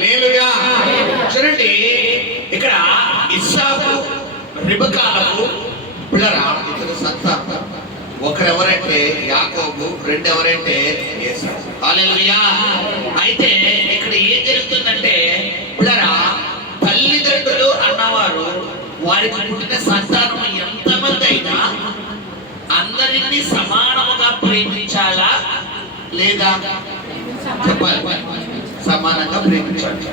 హల్లెలూయా. చూడండి ఇక్కడ ఇస్సాకు రిబకాలకు పిల్లరా ఇతర సంతానం. ఒకరెవరంటే యాకోబు, రెండెవరంటే ఏసావు. హల్లెలూయా. అయితే ఇక్కడ ఏం జరుగుతుందంటే పిల్లరా తల్లిదండ్రులు అన్నవారు వారికి పుట్టిన సంతానం ఎంతమంది అయినా అందరినీ సమానముగా ప్రేమించాలా లేదా చెప్పాలి? సమానంగా ప్రేమించాలి.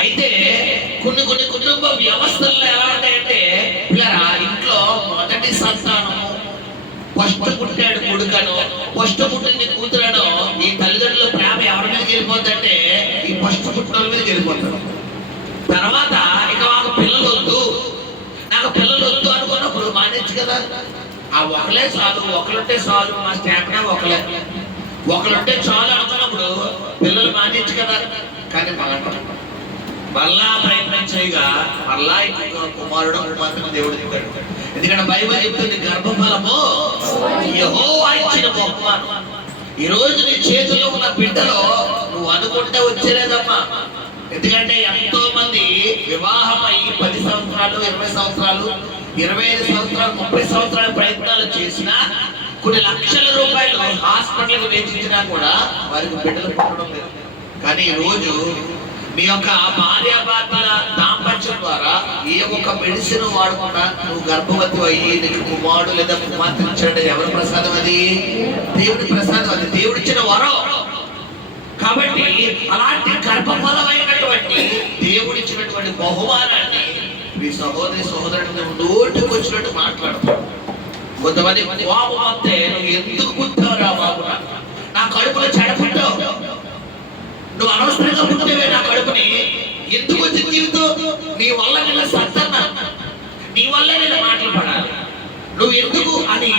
అయితే కొన్ని కుటుంబ వ్యవస్థల్లో ఎలా ఉంటాయంటే పిల్లరా ఇంట్లో మొదటి సంతానము ఫస్ట్ పుట్టాడు కొడుకను, ఫస్ట్ పుట్టింది కూతురను, ఈ తల్లిదండ్రుల ప్రేమ ఎవరి మీద వెళ్ళిపోతుందంటే ఈ ఫస్ట్ పుట్టిన మీద వెళ్ళిపోతారు. తర్వాత ఇక మాకు పిల్లలు వద్దు అనుకున్నప్పుడు మానేచ్చు కదా. ఆ ఒకలే చాలు, ఒకలుంటే చాలు, మా స్టామినా ఒకలుంటే చాలు అనుకున్నప్పుడు పిల్లలు మానేచ్చు కదా. కానీ మళ్ళా ప్రయత్నం చేయగా మళ్ళా కుమారుడు కుమార్తెను దేవుడు చెప్పాడు. ఎందుకంటే బైబిల్ చెప్తుంది గర్భఫలము యెహోవా ఇచ్చిన బహుమానం. ఈ రోజు నీ చేతిలో ఉన్న బిడ్డలో నువ్వు అనుకుంటే వచ్చేలేదమ్మా. ఎందుకంటే ఎంతో మంది వివాహం అయ్యి 10 సంవత్సరాలు 20 సంవత్సరాలు 25 సంవత్సరాలు 30 సంవత్సరాల ప్రయత్నాలు చేసినా కొన్ని లక్షల రూపాయలు హాస్పిటల్కి వేచించినా కూడా వారికి బిడ్డలు పుట్టడం లేదు. కానీ ఈ రోజు నీ యొక్క భార్యాభర్తల దాంపత్యం ద్వారా ఏ ఒక్క మెడిసిన్ వాడకుండా నువ్వు గర్భవతి అయ్యి నీకు కుమారుడు లేదా కుమార్తె ఇచ్చాడు. ఎవరి ప్రసాదం అది? దేవుడి ప్రసాదం. అది దేవుడిచ్చిన వరం. కాబట్టి అలాంటి గర్భఫలమైనటువంటి దేవుడిచ్చినటువంటి బహుమానాన్ని మీ సహోదరుడు నోటికి వచ్చినట్టు మాట్లాడతాడు. కొంతమంది కోపం వస్తే నువ్వు ఎందుకు పుట్టావురా బాబు, నా కడుపులో చెడపుట్టావు, నువ్వు అనవసరంగా పుట్టినవే నా కడుపుని, ఎందుకు వచ్చి జీవితం, నీ వల్ల నేను సత్తన్నా, నీ వల్ల నేను మాటలు పడాలి, నువ్వు ఎందుకు అని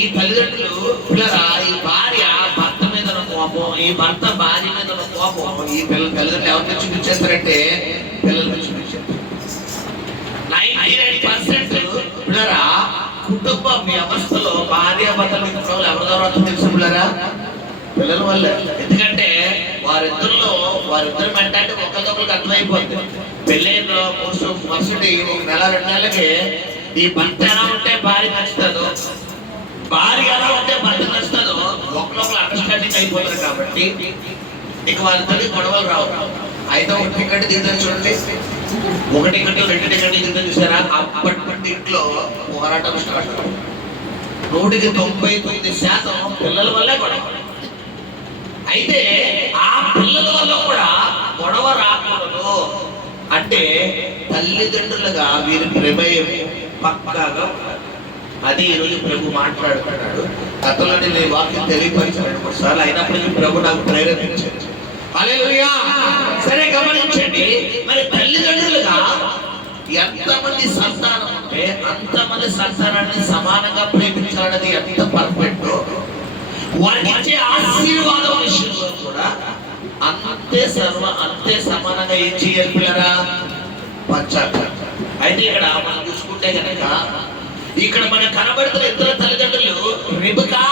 ఈ తల్లిదండ్రులు పిల్లరా ఈ భార్య భర్త మీద కోపం, ఈ భర్త భార్య మీద కోపం ఈ తల్లిదండ్రులు ఎవరిని చూపించేస్తారంటే పిల్లల్ని చూపించారు. 99% పిల్లరా కుటుంబ వ్యవస్థలో భార్య భర్తలు ఎవరి ద్వారా తెలుసు పిల్లరా? పిల్లల వల్ల. ఎందుకంటే వారిద్దరు మెంటాలిటీ ఒకరికొకరికి అర్థమైపోద్ది. పెళ్ళైన మరుసటి 1 నెల 2 నెలలకి ఈ భర్త ఎలా ఉంటే భార్య నచ్చుతుందో, భార్య ఎలా ఉంటే భర్త నచ్చుతుందో ఒకరికొకరు అండర్స్టాండింగ్ అయిపోతారు. కాబట్టి ఇక వాళ్ళతో గొడవలు రావు. అయితే ఒక టికెట్ దిగుతారు చూడండి, 1 టికెట్ 2 టికెట్ దిగుతారు చూసారా? అప్పటి ఇంట్లో పోరాటం స్టార్ట్. 100కి 99% పిల్లల వల్లే గొడవ. అయితే ఆ పిల్లల వల్ల కూడా గొడవ రాకూడదు అంటే తల్లిదండ్రులుగా వీరి ప్రమేయం పక్కాగా అది ఈరోజు ప్రభు మాట్లాడుతున్నాడు. గతంలో నేను వాక్యం తెలియపరిచాను 3 సార్లు, అయినప్పటికీ ప్రభు నాకు ప్రేరేపించాడు. హల్లెలూయా. సరే గమనించండి, మరి తల్లిదండ్రులుగా ఎంతమంది సంతానం ఉంటే అంతమంది సంతానాన్ని సమానంగా ప్రేమించాలన్నది ఎంత పర్ఫెక్ట్. వారికి ఇచ్చే ఆశీర్వాదం విషయంలో కూడా అంతే సమానంగా ఏం చేయాలి పిల్లరా? పంచాలి. అయితే ఇక్కడ మనం చూసుకుంటే కనుక ఇక్కడ మనకు కనబడుతున్న ఇద్దరు తల్లిదండ్రులు రిబకా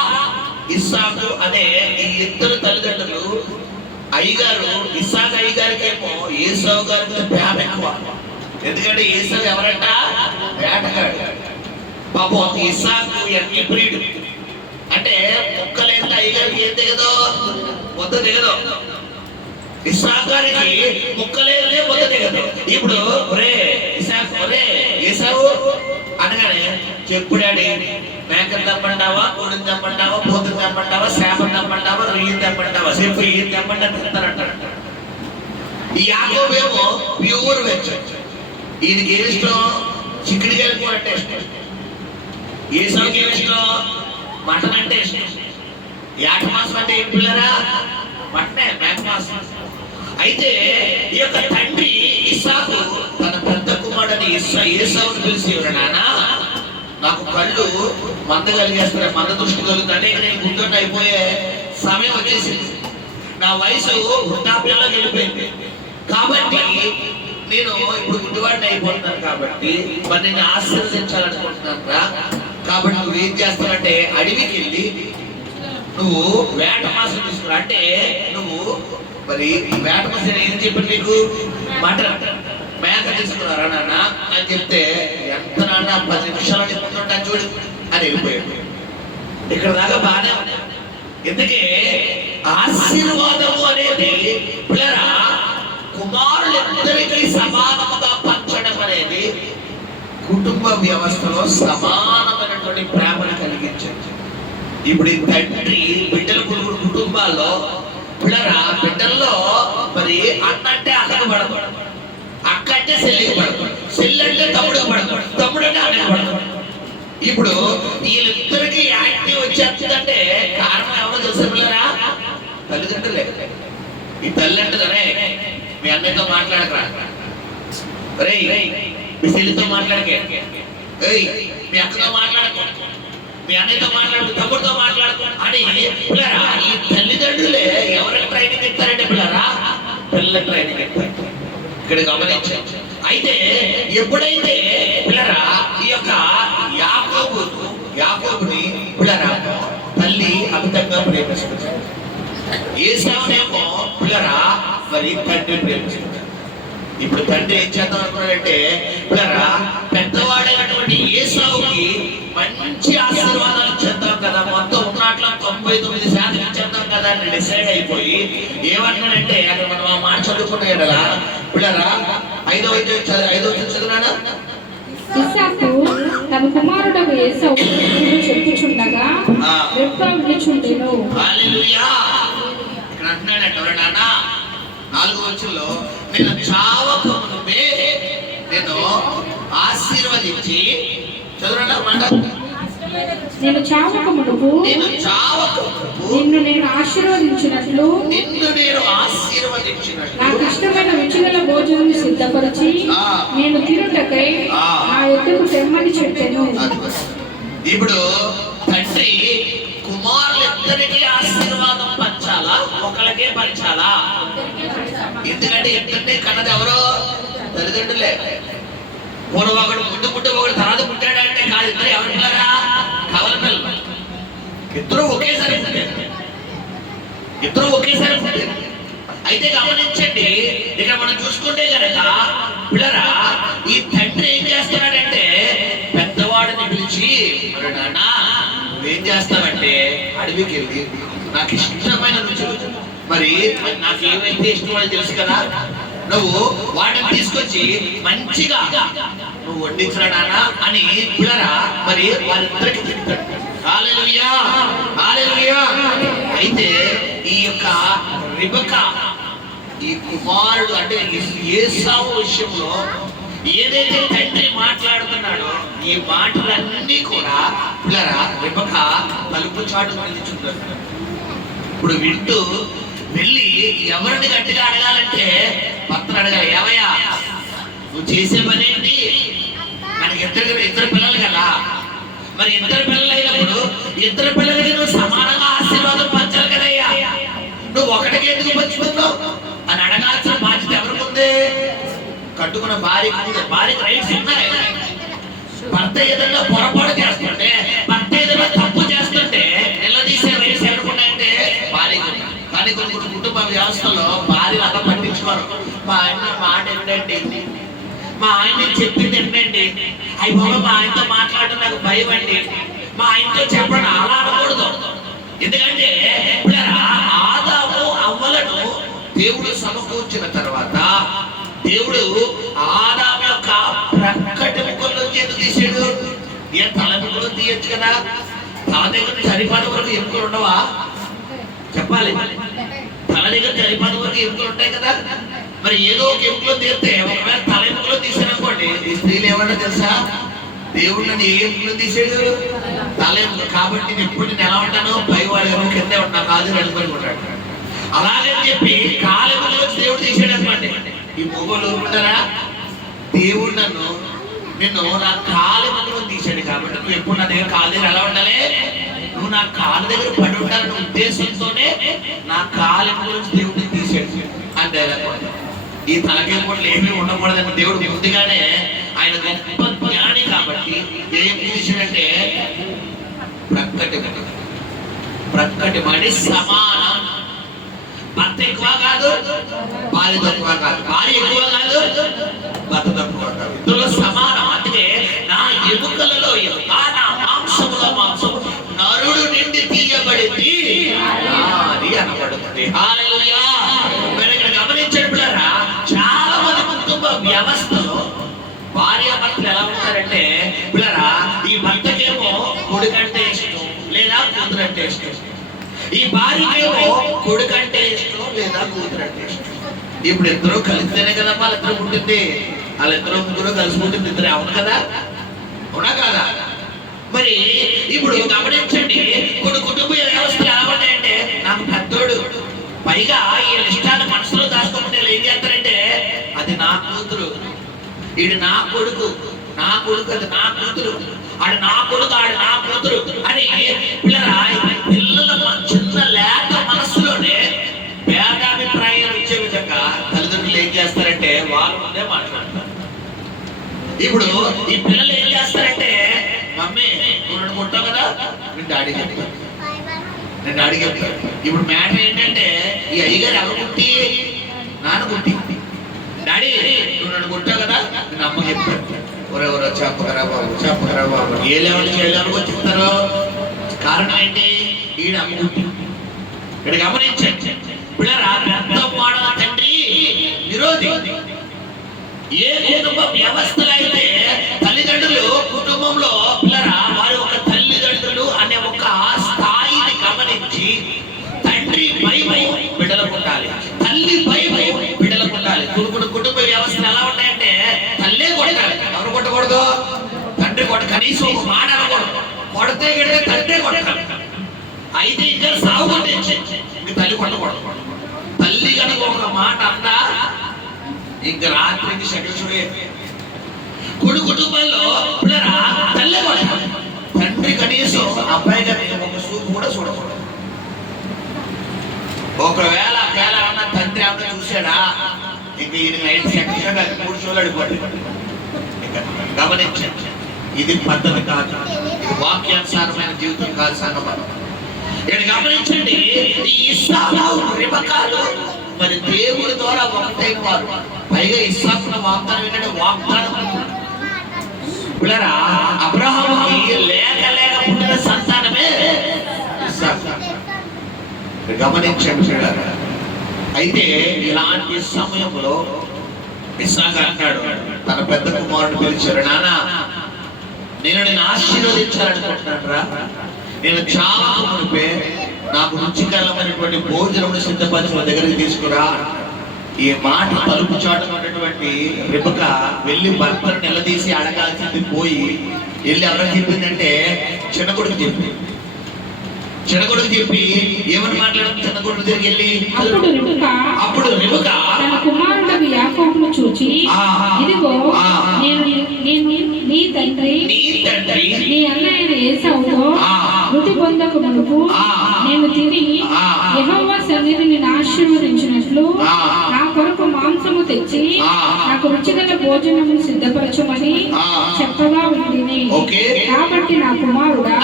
ఇస్సాకు అనే ఈ ఇద్దరు తల్లిదండ్రులు అయ్యగారు ఇస్సాకు అయ్యగారికి ఏమో ఏసావు గారికి ప్రేమ ఎక్కువ. ఎందుకంటే ఏసావు ఎవరంట? వేటగాడు. పాపం ఇస్సాకు ఎన్ని బ్రీడ్ అంటే ముక్కలేంత అయ్యగారికి ఏం దిగదో, ముద్ద దిగదు. ఇస్సాకు గారికి ముక్కలేదే ముద్ద దిగదు. ఇప్పుడు ఒరే ఇస్సాకు, ఒరే ఏసావు అనగానే చెప్పుడాడి మేకను తెమ్మంటావా, కోడిని తెమ్మంటావా, పోతుని తెమ్మంటావా, చేపను తెమ్మంటావా, రొయ్యని తెమ్మంటావా, చెప్పు ఏం తెమ్మంటే తెస్తారంటాడు. ఈ యాకోబేమో ప్యూర్ వెజ్. ఈయనకి ఏమి ఇష్టం? చికెన్ కూర అంటే ఇష్టం. ఏసావుకి ఏమి ఇష్టం? మటన్ అంటే ఇష్టం. యాట మాసం అంటే ఏం పిల్లరా? మటనే, మేక మాసం. అయితే ఈ యొక్క తండ్రి ఇస్సాకు తన పెద్ద కుమారుడని ఏసావుని పిలిచి, నాన్న నాకు కళ్ళు మంద కలిగేస్తాయి, మంద దృష్టి కలుగుతాయి, నేను గుడ్డొట్టు అయిపోయే సమయం వచ్చేసింది, నా వయసు వృద్ధాప్యంలోకి వెళ్ళిపోయింది, కాబట్టి నేను ఇప్పుడు గుడ్డివాడిని అయిపోతున్నాను, కాబట్టి మరి నేను ఆశీర్వదించాలనుకుంటున్నాను రా. కాబట్టి నువ్వు ఏం చేస్తావంటే అడవికి వెళ్ళి నువ్వు వేట మాసం తీసుకురా. అంటే నువ్వు మరి వేట కోసం ఏం చెప్పారు మీకు? మటన్ మేక తీసుకున్నారా నాన్న అని చెప్తే, ఎంత నాన్న 10 నిమిషాలు చెప్తుంటా చూడు అని వెళ్ళిపోయాడు. ఇక్కడ దాకా బాగానే ఉంది. ఎందుకే ఆశీర్వాదము అనేది పిల్లరా కుమారులిద్దరికీ సమానముగా పంచడం అనేది కుటుంబ వ్యవస్థలో సమానమైనటువంటి ప్రేమను కలిగించింది. ఇప్పుడు ఈ తండ్రి బిడ్డల కుటుంబాల్లో పిల్లరా బిడ్డల్లో మరి అన్న అంటే అక్కకు పడదు, అక్క అంటే చెల్లికి పడదు, చెల్లి అంటే తమ్ముడికి పడదు, తమ్ముడు అంటే అన్నకి పడదు. ఇప్పుడు వీళ్ళిద్దరికి యాక్టివ్ వచ్చేస్తుందంటే కారణం ఎవరో తెలుసా పిల్లరా? తల్లిదండ్రులే. ఈ తల్లి అంటదరే మీ అన్నయ్యతో మాట్లాడకరా, మీ చెల్లితో మాట్లాడకే, మీ అక్కతో మాట్లాడకు, మీ అన్నయ్యతో మాట్లాడు, తమ్ముడితో మాట్లాడుకో అని పిల్లరా ఈ తల్లిదండ్రులే ఎవరికి ట్రైనింగ్ ఇస్తారంటే పిల్లరా పిల్లల ట్రైనింగ్ ఇస్తారు. ఇక్కడ గమనించారు. అయితే ఎప్పుడైతే పిల్లరా ఈ యొక్క యాకోబుని పిల్లరా తల్లి అమితంగా ప్రేమిస్తుంది, ఏసావునేమో పిల్లరా మరి తండ్రి ప్రేమిస్తుంది. ఇప్పుడు తండ్రి ఏం చేద్దాం అనుకున్నాడంటే పిల్లరా పెద్దవాడైనటువంటి ఏసావుకి మంచి ఆశీర్వాదాలు ఇచ్చేద్దాం కదా, మొత్తం ఉన్నట్ల 99% ఇచ్చేద్దాం కదా అని డిసైడ్ అయిపోయి ఏమంటాడంటే అక్కడ మనం ఆ మాట చదువుకున్నాయి కదా పిల్లరా 5వ చదువునా ఇస్సాకు తన కుమారుడకు ఏసావు చెప్పుచుండగా రెబ్కా వినుచుండెను. హల్లెలూయా. ఇక్కడ అంటున్నాడంట నాన్న 4వ వచనంలో నేను చావక మునుపే నేను ఆశీర్వదించి చదువునా మాట, నేను చావక మునుపు నిన్ను నేను ఆశీర్వదించినట్లు నాకు ఇష్టమైన రుచిగల భోజనం సిద్ధపరిచి నేను తినుటకై నా యొద్దకు తెమ్మని చెప్పాను. ఇప్పుడు తండ్రి కుమారులిద్దరికీ ఆశీర్వాదం పంచాలా, ఒకరికే పంచాలా? ఎందుకంటే ఇద్దరిని కన్నది ఎవరో తల్లిదండ్రులే. పూర్వ ఒకడు ముందు పుట్టి ఒకడు తర్వాత పుట్టాడంటే కాదు, ఇద్దరు ఎవరి పిల్లరా? కవల పిల్లలు. ఇద్దరు ఒకేసారి పుట్టారు, ఇద్దరు ఒకేసారి పుట్టారు. అయితే గమనించండి, ఇక్కడ మనం చూసుకుంటే కనుక పిల్లరా ఈ తండ్రి ఏం చేస్తున్నాడంటే పెద్దవాడిని పిలిచి నాన్న నువ్వేం చేస్తావంటే అడవికి వెళ్ళి నాకు ఇష్టమైన రుచులు మరి నాకు ఏమైతే ఇష్టమో తెలుసు కదా, నువ్వు వాటిని తీసుకొచ్చి మంచిగా నువ్వు వండించడానా అని పిల్లరా మరి వాళ్ళిద్దరికి చెప్తాడు. హల్లెలూయా, హల్లెలూయా. అయితే ఈ యొక్క రిబకా ఈ కుమారుడు అంటే ఏసావు విషయంలో ఏదైతే తండ్రి మాట్లాడుతున్నాడో ఈ మాటలన్నీ కూడా పిల్లరా రిబకా తలుపు చాటు నిలుచుంటాడు. ఇప్పుడు వింటూ వెళ్ళి ఎవరిని గట్టిగా అడగాలంటే భర్తను అడగాలి, ఏమయ్యా నువ్వు చేసే పని ఏంటి? మనకి ఇద్దరు పిల్లలు కదా, మరి ఇద్దరు పిల్లలు అయినప్పుడు ఇద్దరు పిల్లలకి నువ్వు సమానంగా ఆశీర్వాదం పంచాలి కదయ్యా, నువ్వు ఒకటికి ఎందుకు పంచుతున్నావు అని అడగాల్సిన బాధ్యత ఎవరికి ఉంది? కట్టుకున్న భార్యకి ఉంది. భార్యకి రైట్స్ ఉన్నాయి. భర్త ఏదైనా పొరపాటు చేస్తుంటే, భర్త ఏదైనా తప్పు చేస్తుంటే నిలదీసే రైట్స్ ఎవరుకున్నాయంటే భార్యకి. కానీ కొన్ని కుటుంబ వ్యవస్థలో భార్యలు అలా పట్టించుకోరు. మా ఆయన మాట ఏంటండి, మా ఆయన చెప్పింది ఏంటండి, అయ్యి బాబా మా ఆయనతో మాట్లాడడం నాకు భయం అండి, మా ఆయనతో చెప్పడం అలా అనకూడదు. ఎందుకంటే ఆదాము అవ్వలను దేవుడు సమకూర్చిన తర్వాత దేవుడు ఆదాము యొక్క ప్రక్కటి ముక్కల్లో ఎందుకు తీసాడు? ఏ తల ముక్కలు తీయచ్చు కదా, తల దగ్గర సరిపడ వరకు ఎముకలు ఉండవా? చెప్పాలి, తల దగ్గర సరిపడ వరకు ఎముకలు ఉంటాయి కదా. మరి ఏదో ఒక ఎముకలో తీస్తే ఒకవేళ తల ఎముకలో తీసారనుకోండి, ఈ స్త్రీలు ఏమన్నా తెలుసా? దేవుడు నన్ను ఏ ఎముకలో తీసాడు? తల ఎముక. కాబట్టి నేను ఎప్పుడు నేను ఎలా ఉంటాను? పై వాడు కిందే ఉంటా, కాదు నడుకొని ఉంటాడు. అలాగని చెప్పి కాలెముకలో దేవుడు తీసాడు అనమాట. ఈ మొగలు ఉంటారా? దేవుడు నిన్ను నా కాలెముకలో తీసాడు కాబట్టి నువ్వు ఎప్పుడు నా దగ్గర కాలు దగ్గర ఎలా ఉండాలి? నువ్వు నా కాలు దగ్గర పడి ఉండాలనే ఉద్దేశంతోనే నా కాలెముకలో దేవుడిని తీసాడు అంటే. ఈ తలకాయ పూటలు ఏమీ ఉండకూడదని దేవుడు ముందుగానే ఆయన గొప్ప జ్ఞాని కాబట్టి ఏం తీసాడంటే ప్రక్కటి మడి సమానం. భర్త ఎక్కువ కాదు, భార్య తక్కువ కాదు, భార్య ఎక్కువ కాదు, భర్త తక్కువ కాదు, ఇద్దరు సమానం. అంటే నా ఎముకలలో ఎముక, నా మాంసములో మాంసం, నరుడు నిండి తీయబడింది అది అనబడుతుంది. హల్లెలూయా. మీరు ఇక్కడ గమనించండి పిల్లరా, చాలా మంది కుటుంబ వ్యవస్థలో భార్య భర్తలు ఎలా ఉంటారంటే పిల్లరా, ఈ భర్తకేమో కొడుకంటే ఇష్టం లేదా కూతురు అంటే ఇష్టం, ఈ భార్యకేమో కొడుకంటే ఇష్టం లేదా కూతురు అంటే ఇష్టం. ఇప్పుడు ఇద్దరు కలిస్తేనే కదా వాళ్ళిద్దరు ఉంటుంది, వాళ్ళిద్దరు ముగ్గురు కలిసి ఉంటుంది ఇద్దరు, అవును కదా, అవునా కాదా? మరి ఇప్పుడు గమనించండి, కొన్ని కుటుంబ వ్యవస్థలు ఎలా ఉంటాయంటే నాకు పెద్దోడు, పైగా ఈ ఇష్టాన్ని మనసులో దాచుకుంటే ఏం చేస్తారంటే అది నా కూతురు, ఈడు నా కొడుకు, నా కొడుకు అది నా కూతురు, ఆడు నా కొడుకు ఆడు నా కూతురు అని పిల్లల చిన్న లేత మనస్సులోనే భేదాభిప్రాయాలు ఇచ్చే విధంగా తల్లిదండ్రులు ఏం చేస్తారంటే వాళ్ళ ముందే మాట్లాడతారు. ఇప్పుడు ఈ పిల్లలు ఏం చేస్తారంటే మమ్మీ నువ్వు నన్ను కొట్టావు కదా, నేను డాడీ చెప్తాను, నేను డాడీ చెప్తాను. ఇప్పుడు మ్యాటర్ ఏంటంటే ఈ అయ్యగారు ఎవరు కుట్టి, నాన్న కుట్టి, డాడీ నువ్వు నన్ను కొట్టావు కదా, నేను అమ్మ చెప్తాను, ఎవరెవరో చెప్పకరా బాబు, చెప్పకరా బాబు, ఏ లెవెల్ వచ్చిస్తారు. కారణం ఏంటి, ఈడ అమ్మ కుట్టి. ఇక్కడ గమనించండి పిల్లరా, పెద్ద మాటల తండ్రి విరోధి. ఏ కుటుంబ వ్యవస్థలు అయితే తల్లిదండ్రులు కుటుంబంలో పిల్లరా వారి ఒక తల్లిదండ్రులు అనే ఒక స్థాయిని గమనించి తండ్రి భయం బిడ్డలకు ఉండాలి, తల్లి భయం బిడ్డలకు ఉండాలి. కుటుంబ వ్యవస్థలు ఎలా ఉంటాయంటే తల్లే కొట్టాలి, ఎవరు కొట్టకూడదు, తండ్రి కొట్ట, కనీసం ఒక మాట అనకూడదు, కొడితే గడితే తండ్రి కొట్టాలి. అయితే ఇంకా సాగు కొట్టించి తల్లి కొట్టకూడదు. తల్లి కనుక ఒక మాట అందా ఇంక రాత్రికి శకుడే. కొన్ని కుటుంబాల్లో పిల్లరా తల్లి కొట్టాలి, తండ్రి కనీసం అబ్బాయి గారి ఒక చూపు కూడా చూడకూడదు. ఒకవేళ అన్న తండ్రి ఆమె చూసాడా ఇంక ఈయన నైట్ సెకండ్ 3 షోలు అడిపోయి. గమనించండి, ఇది పద్ధతి కాదు, వాక్యానుసారమైన జీవితం కాదు సంగమం. ఇక్కడ గమనించండి, ఈ ఇస్సాకు రిబకాలు మరి దేవుడి ద్వారా ఒకటైన వారు, పైగా ఇస్సాకును వాగ్దానం ఏంటంటే వాగ్దానం పిల్లరా అబ్రహాముకి లేక పుట్టిన సంతానమే ఇస్సాకు. గమనించండి పిల్లరా. అయితే ఇలాంటి సమయంలో ఇస్సాకు అంటాడు తన పెద్ద కుమారుడు పిలిచారు, నాన్న నేను నిన్ను ఆశీర్వదించాలనుకుంటున్నాను రా, నేను చాలా మునిపే నాకు రుచికరమైనటువంటి భోజనమును సిద్ధపరిచి నా దగ్గరికి తీసుకురా. ఈ మాట తలుపు చాటుకున్నటువంటి రిబక వెళ్ళి భర్తను నిలదీసి అడగాల్సింది పోయి వెళ్ళి ఎవరికి చెప్పిందంటే చిన్న కొడుకు చెప్పింది. చిన్న కొడుకు చెప్పి ఏమని మాట్లాడడం, చిన్న కొడుకు దగ్గరికి వెళ్ళి అప్పుడు రిబక తన కుమారుడు యాకోబును చూచి, ఇదిగో నేను నీ తండ్రి నీ అన్నయ్య ఏశావుతో మృతి పొందక మునుపు నేను తిని యెహోవా సన్నిధిని ఆశీర్వదించినట్లు నా కొరకు మాంసము తెచ్చి నాకు రుచిగల భోజనము సిద్ధపరచమని చెప్పగా ఉండిని. కాబట్టి నా కుమారుడా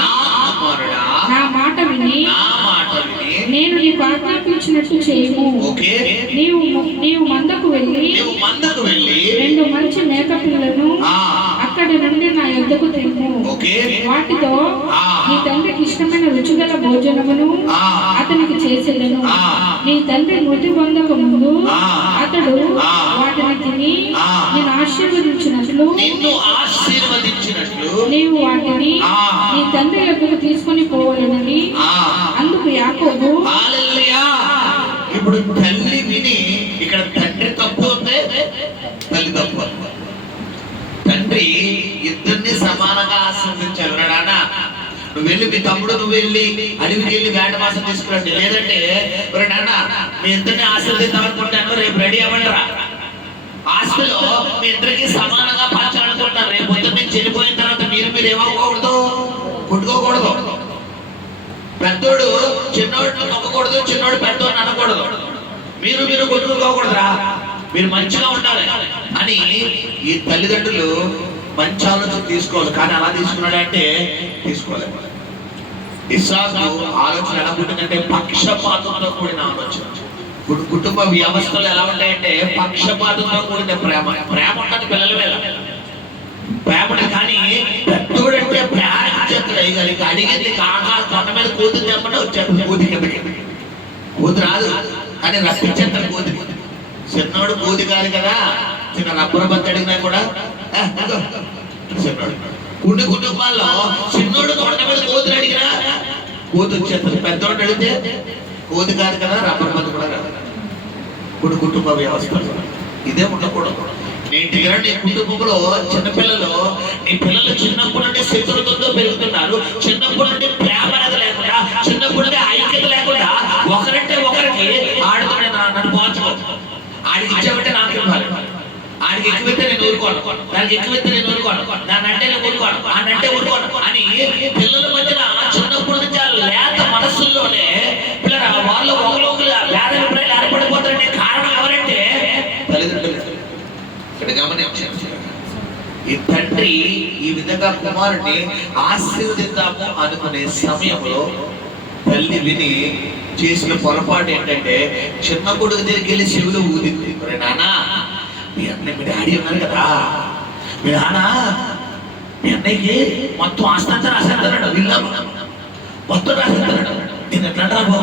నా మాట విని నేను నీకు ఆజ్ఞాపించినట్టు చేయము. నీవు మందకు వెళ్ళి 2 మంచి మేక పిల్లలను అక్కడి నుండి నా యొద్దకు తెమ్ము. వాటితో నీ తండ్రికి ఇష్టమైన రుచిగల భోజనమును అతనికి చేసేదను. నీ తండ్రి మృతి పొందక ముందు అతడు వాటిని తిని నేను ఆశీర్వదించినట్లు నీవు వాటిని నీ తండ్రి యొద్దకు తీసుకొని పోవాలని అందుకు యాకోబు. ఇప్పుడు తల్లి విని ఇక్కడ తండ్రి తప్పు ఉంది, తల్లి తప్పు. తండ్రి ఇద్దరిని సమానంగా ఆశీర్వదించారు. నాన్న నువ్వు వెళ్ళి మీ తమ్ముడు నువ్వు వెళ్ళి అడవికి వెళ్ళి వేట మాసం తీసుకురండి, లేదంటే నాన్న మీ ఇద్దరిని ఆశీర్వదిద్దాం అనుకుంటాను, రేపు రెడీ అవ్వండిరా. ఆస్తిలో మీ ఇద్దరికి సమానంగా పంచాలనుకుంటారు, రేపు పొద్దున్న నుంచి వెళ్ళిపోయిన తర్వాత మీరు ఏమవ్వకూడదు, కొట్టుకోకూడదు. పెద్దోడు చిన్నోడు నొక్కకూడదు, చిన్నోడు పెద్దోడు అనకూడదు, మీరు కొట్టుకోకూడదురా, మీరు మంచిగా ఉండాలి అని ఈ తల్లిదండ్రులు మంచి ఆలోచన తీసుకోవాలి. కానీ అలా తీసుకున్నాడంటే తీసుకోలేదు. ఇస్సాకు ఆలోచన ఎలా పుట్టిందంటే పక్షపాతంతో కూడిన ఆలోచన. ఇప్పుడు కుటుంబ వ్యవస్థలు ఎలా ఉంటాయంటే పక్షపాతంతో కూడిన ప్రేమ ఉంటుంది పిల్లల మీద, ప్రేమ ఉంటుంది. కానీ పెద్దోడంటే ప్రేమ ఇచ్చేస్తాడు. ఇక అడిగింది కాగా కొండ మీద కూతురు చెప్పండి వచ్చేస్తాడు. కూతురు కిందకి కూతురు రాదు కానీ రప్పించేస్తాడు కూతురు. చిన్నోడు కూతురు కాదు కదా, చిన్న రబ్బర్ బంతి అడిగినా కూడా చిన్నోడు. కొన్ని కుటుంబాల్లో చిన్నోడు కొండ మీద కూతురు అడిగినా కూతురు వచ్చేస్తాడు. పెద్దోడు అడిగితే కూతురు కాదు కదా, రబ్బర్ బంతి కూడా కాదు. ఇప్పుడు కుటుంబ వ్యవస్థ ఇదే ఉండకూడదు. నేటికి నీ కుటుంబంలో చిన్నపిల్లలు, నీ పిల్లలు చిన్నప్పటి నుండి శత్రుత్వంతో పెరుగుతున్నారు. చిన్నప్పటి నుండి ప్రేమ లేకుండా, చిన్నప్పటి నుండి ఐక్యత లేకుండా ఒకరంటే ఒకరికి ఆడుతున్నాయి. నన్ను పోల్చుకో, ఆడికి ఇచ్చామంటే నాకు ఇవ్వాలి, ఆడికి ఎక్కువైతే నేను ఊరుకోను, దానికి ఎక్కువైతే నేను ఊరుకోను, దాన్ని అంటే నేను ఊరుకోను, ఆడంటే ఊరుకోను అని పిల్లల మధ్యన చిన్నప్పటి నుంచి లేత మనస్సుల్లోనే పిల్లల వాళ్ళు ఒకరు లేత అభిప్రాయాలు ఏర్పడిపోతారంటే కారణం ఎవరంటే తల్లిదండ్రులు. ఇక్కడ గమనించారు, ఈ తండ్రి ఈ విధంగా కుమారుడిని ఆశీర్వదిద్దాము అనుకునే సమయంలో తల్లి విని చేసిన పొరపాటు ఏంటంటే చిన్న కొడుకు దగ్గరికి వెళ్ళి శివుడు ఊదింది. నాన్న మీ అన్నయ్య మీ డాడీ ఉన్నారు కదా, మీ నాన్న మీ అన్నయ్యకి మొత్తం ఆస్తంతా రాసేస్తున్నాడు, విల్లా మొత్తం రాసేస్తున్నాడు. నేను ఎట్లా బాబు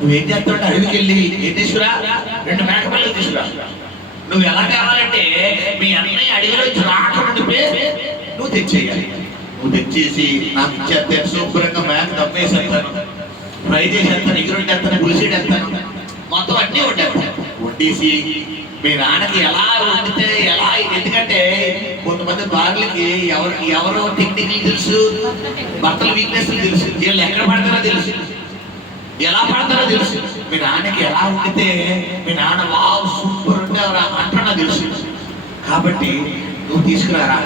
నువ్వేం చేస్తావు? అడవికి వెళ్ళి ఏం తీసుకురా, 2 మేకపిల్లలు తీసుకురా. నువ్వు ఎలా కావాలంటే మీ అన్నయ్య అడిగిలో రాకముందుపే నువ్వు తెచ్చేయాలి. నువ్వు తెచ్చేసి నాకు ఇచ్చేస్తాను, శుభ్రంగా మేక దమ్మేసేస్తాను, ఫ్రై చేసేస్తాను, ఎగురుంటేస్తాను, పులిసేటేస్తాను, మొత్తం అన్నీ వండేస్తాను. వండేసి మీ నాన్నకి ఎలా వండితే ఎలా, ఎందుకంటే కొంతమంది భార్యలకి ఎవరో టెక్నిక్లు తెలుసు, భర్తల వీక్నెస్ తెలుసు, వీళ్ళు ఎక్కడ పడతారో తెలుసు, ఎలా పడతారో తెలుసు. మీ నాన్నకి ఎలా వండితే మీ నాన్న వావ్ సూపర్ ఉంటే అంటున్నా తెలుసు, కాబట్టి నువ్వు తీసుకురారా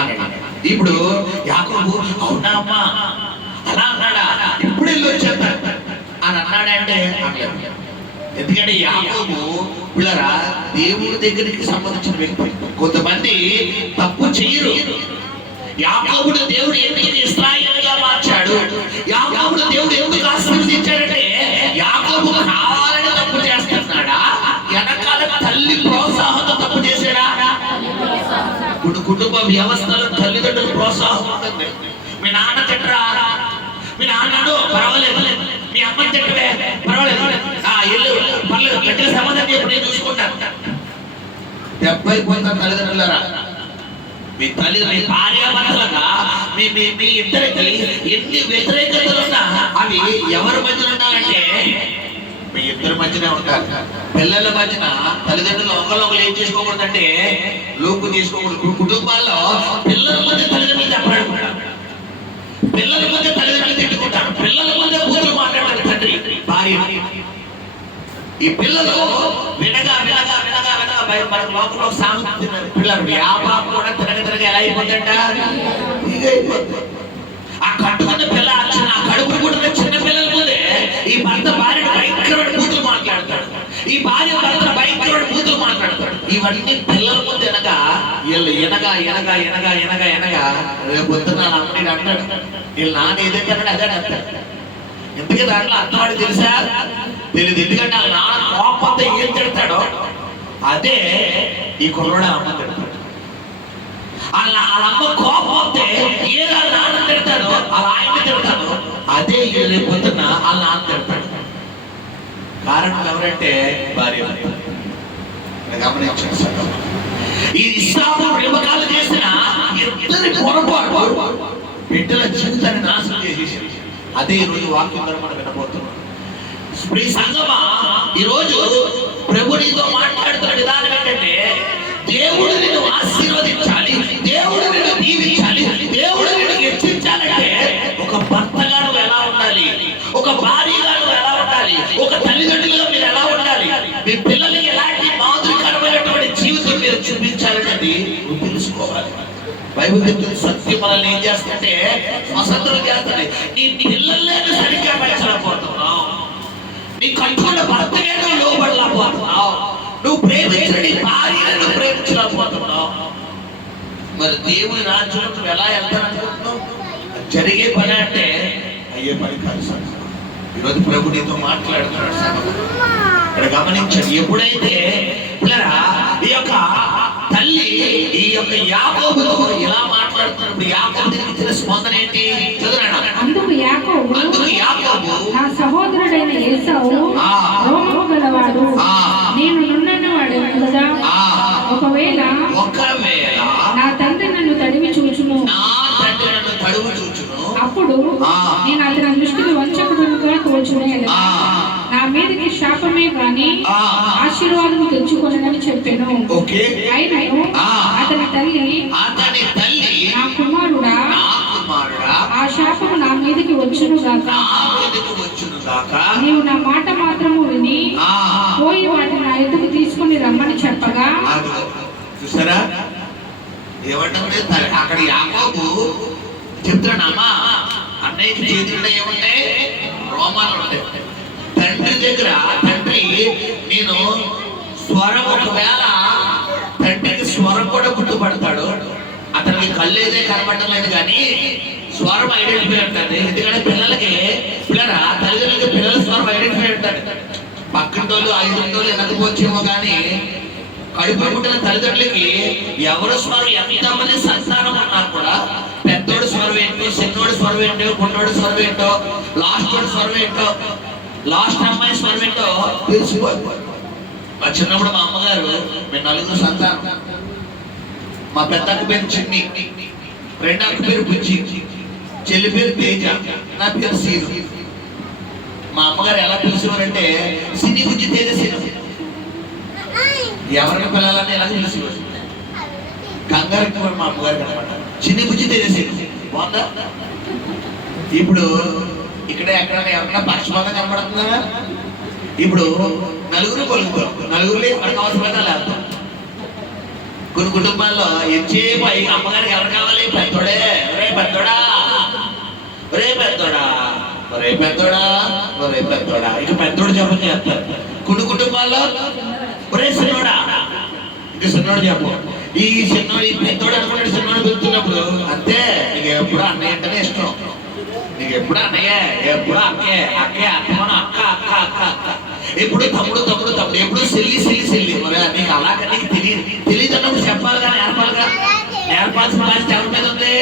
అన్నాడు. ఇప్పుడు యాకోబు అవునా అమ్మా అలా అన్నాడా, ఇప్పుడు వెళ్ళి వచ్చేస్తాడు అని అన్నాడంటే అనలేదు. ఎందుకంటే యాకోబు పిల్లరా దేవుడి దగ్గరికి సంబంధించిన వ్యక్తి. కొంతమంది తప్పు చేయరు. యాకోబుడు దేవుడు ఎందుకు ఇశ్రాయేలుగా మార్చాడు, యాకోబుడు దేవుడు ఎందుకు ఆశీర్వదించాడంటే యాకోబు కావాలని తప్పు చేస్తున్నాడా, వెనకాల తల్లి ప్రోత్సాహంతో తప్పు చేశాడా? ఇప్పుడు కుటుంబ వ్యవస్థలో తల్లిదండ్రుల ప్రోత్సాహం ఉంటుంది. మీ నాన్న తిట్టరా, మీ నాన్నను పర్వాలేదు, మీ అమ్మని తిట్టవే పర్వాలేదు, ఇల్లు పర్లేదు, గట్టిగా సమాధానం చెప్పి నేను చూసుకుంటాను. 70% తల్లిదండ్రులరా, మీ తల్లి మీ భార్యాభర్తలుగా మీ ఇద్దరికి ఎన్ని వ్యతిరేకతలున్నా అవి ఎవరి మధ్యన ఉండాలంటే మీ ఇద్దరి మధ్యనే ఉంటారు. పిల్లల మధ్యన తల్లిదండ్రులు ఒకళ్ళు ఏం చేసుకోకూడదంటే లోపు చేసుకోకూడదు. కుటుంబాల్లో పిల్లల మధ్య తల్లిదండ్రులు చెప్పాడుకుంటారు, పిల్లల మధ్య తల్లిదండ్రులు తిట్టుకుంటారు, పిల్లల మధ్య కూతురు మాట్లాడారు తండ్రి భార్య. ఈ పిల్లలు వినగా వినగా వినగా వినగా మనకు లోకంలో సాగుతున్నారు. పిల్లలు వ్యాపారం కూడా తిరగ ఎలా అయిపోతుందంట, ఆ కట్టుకున్న పిల్ల ఆ కడుపు కూడా చిన్న పిల్లల ముందే ఈ భర్త భార్య భయంకరమైన బూతులు మాట్లాడతాడు, ఈ భార్య భర్త భయంకరమైన బూతులు మాట్లాడతాడు. ఇవన్నీ పిల్లల ముందు ఎనగా వీళ్ళు ఎనగా ఎనగా ఎనగా ఎనగా ఎనగా రేపు పొద్దున అమ్మని అంటాడు, వీళ్ళు నాన్న ఏదైతే అదే అంటాడు. ఎందుకంటే దాంట్లో అర్థవాడు తెలుసా? తెలియదు. ఎందుకంటే ఆ నాన్న కోపంతో ఏం తిడతాడో అదే ఈ కుర్రోడు అమ్మ తిడతాడు. వాళ్ళ అమ్మ కోపంతో ఏదో నాన్న తిడతాడో అలా ఆయన తిడతాడు, అదే రేపు పొద్దున్న వాళ్ళ నాన్న తిడతాడు. కారణం ఎవరంటే భార్య. గమనించారు, ఈ ఇస్సాకు ప్రేమకాలు చేసిన ఇద్దరి పొరపాటు బిడ్డల జీవితాన్ని నాశనం చేసేసి అదే ఈరోజు వాక్యం మనం వినబోతున్నాం. ఈ సంగమా ఈరోజు ప్రభు నీతో మాట్లాడుతున్న విధానం ఏంటంటే దేవుడు నిన్ను ఆశీర్వదించాలి, దేవుడు నిన్ను దీవించాలి, దేవుడు నిన్ను హెచ్చించాలంటే ఒక భర్తగా నువ్వు ఎలా ఉండాలి, ఒక భార్యగా నువ్వు ఎలా ఉండాలి, ఒక తల్లిదండ్రులుగా మీరు ఎలా ఉండాలి, మీ పిల్లలకి ఎలాంటి మాదిరికరమైనటువంటి జీవితం మీరు చూపించాలనేది నువ్వు తెలుసుకోవాలి. బైబిల్ చెప్తుంది సత్యం మనల్ని ఏం చేస్తుంటే స్వతంత్రం చేస్తుంది. నీ పిల్లల్ని సరిగ్గా పెంచలేకపోతున్నావు, నీ కట్టుకున్న భర్తగా నువ్వు లోబడలేకపోతున్నావు, నువ్వు ప్రేమించిన నీ భార్యను ప్రేమించలేకపోతున్నావు. మరి దేవుని రాజ్యంలో నువ్వు ఎలా వెళ్తాననుకుంటున్నావు? జరిగే పని అంటే అయ్యే పని కాదు. ఈరోజు ప్రభు నీతో మాట్లాడుతున్నాడు సంగమా. ఇక్కడ గమనించండి, ఎప్పుడైతే పిల్లరా ఈ యొక్క తల్లి ఈ యొక్క యాకోబుతో ఇలా మాట్లాడుతున్నప్పుడు యాకోబు ఇచ్చిన స్పందన ఏంటి? చదువురాడు. అందుకు యాకోబు నా సహోదరుడైన ఏశావు రోమము గలవాడు, నేను నున్నని వాడు కదా, ఒకవేళ నా తండ్రి నన్ను తడివి చూచును, అప్పుడు నేను అతని దృష్టికి వంచకుడుగా తోచునే, నా మీదకి శాపమే గాని ఆశీర్వాదం తెచ్చుకొనని చెప్పాను. అయినను అతని తల్లి నా కుమారుడా ఆ శాపము నా మీదకి వచ్చును గాక, నీవు నా మాట మాత్రము విని పోయి వాటిని నా ఎదుగు తీసుకుని రమ్మని చెప్పగా. చూసారా ఏమంటే అక్కడ యాకోబు చెప్తాడు, అమ్మా అన్నయ్యకి చేతులు ఏముంటాయి, రోమాలు ఉంటాయి. తండ్రి దగ్గర తండ్రి నేను స్వరం, ఒకవేళ తండ్రికి స్వరం కూడా గుర్తుపడతాడు. అతనికి కళ్ళేదే కనబడటం లేదు కానీ స్వరం ఐడెంటిఫై ఉంటుంది. ఎందుకంటే పిల్లల తల్లిదండ్రులకి పిల్లల స్వరం ఐడెంటిఫై ఉంటుంది. పక్కింటోళ్ళు 5 రోజులు వెనకపోవచ్చేమో కానీ కడుపు పుట్టిన తల్లిదండ్రులకి ఎవరి స్వరం, ఎంతమంది సంతానం ఉన్నా కూడా పెద్దోడు స్వరం ఏంటో, చిన్నోడు స్వరం ఏంటో, గుండోడు స్వరం ఏంటో, లాస్ట్ వాడు స్వరం ఏంటో, లాస్ట్ అమ్మాయి స్వరం ఏంటో తెలిసిపోతుంది. మా చిన్నప్పుడు మా అమ్మగారు, మేము 4 సంతానం, మా పెద్దక్క పేరు చిన్ని, రెండో అక్క పేరు బుజ్జి, చెల్లి పేరు తేజ, నా పేరు సీను. మా అమ్మగారు ఎలా పిలిచేవారంటే సిన్ని బుజ్జి తేజ సీను. ఎవరిని పిల్లలని ఎలా పిలిచేవారు, కంగారు మా అమ్మగారికి అనమాట. చిన్ని బుజ్జి తేజ సీను బాగుందా? ఇప్పుడు ఇక్కడే ఎక్కడైనా పక్షపాతం కనబడుతుందా? ఇప్పుడు నలుగురు పలుకుతారు, నలుగురులో ఎవరికి అవసరమైనా లేస్తాం. కొన్ని కుటుంబాల్లో ఎంచేపు అమ్మగారికి ఎవరు కావాలి? పెద్దోడే, ఒరే పెద్దోడా, ఒరే పెద్దోడా, ఒరే పెద్దోడా, ఒరే పెద్దోడా, ఇక పెద్దోడు జపం చేస్తారు. కొన్ని కుటుంబాల్లో ఒరే చిన్నోడా, ఇక చిన్నోడు చెప్పు. ఈ చిన్నోడు ఈ పెద్దోడు అనుకున్నాడు, చిన్నోడు పెడుతున్నప్పుడు అంతే, నీకు ఎప్పుడు అన్నయ్య అంటేనే ఇష్టం, నీకు ఎప్పుడు అన్నయ్య, ఎప్పుడు అక్కే అక్కే అక్కమను అక్క అక్క అక్క అక్క, ఎప్పుడు తమ్ముడు తమ్ముడు తమ్ముడు, ఎప్పుడు సెల్లి సెల్లి సెల్లి. నీకు అలాగే నీకు తెలియదు అన్నప్పుడు చెప్పాలి కానీ నేర్పాలిగా. నేర్పాల్సిన బాధ్యత ఎవరి మీద ఉంది?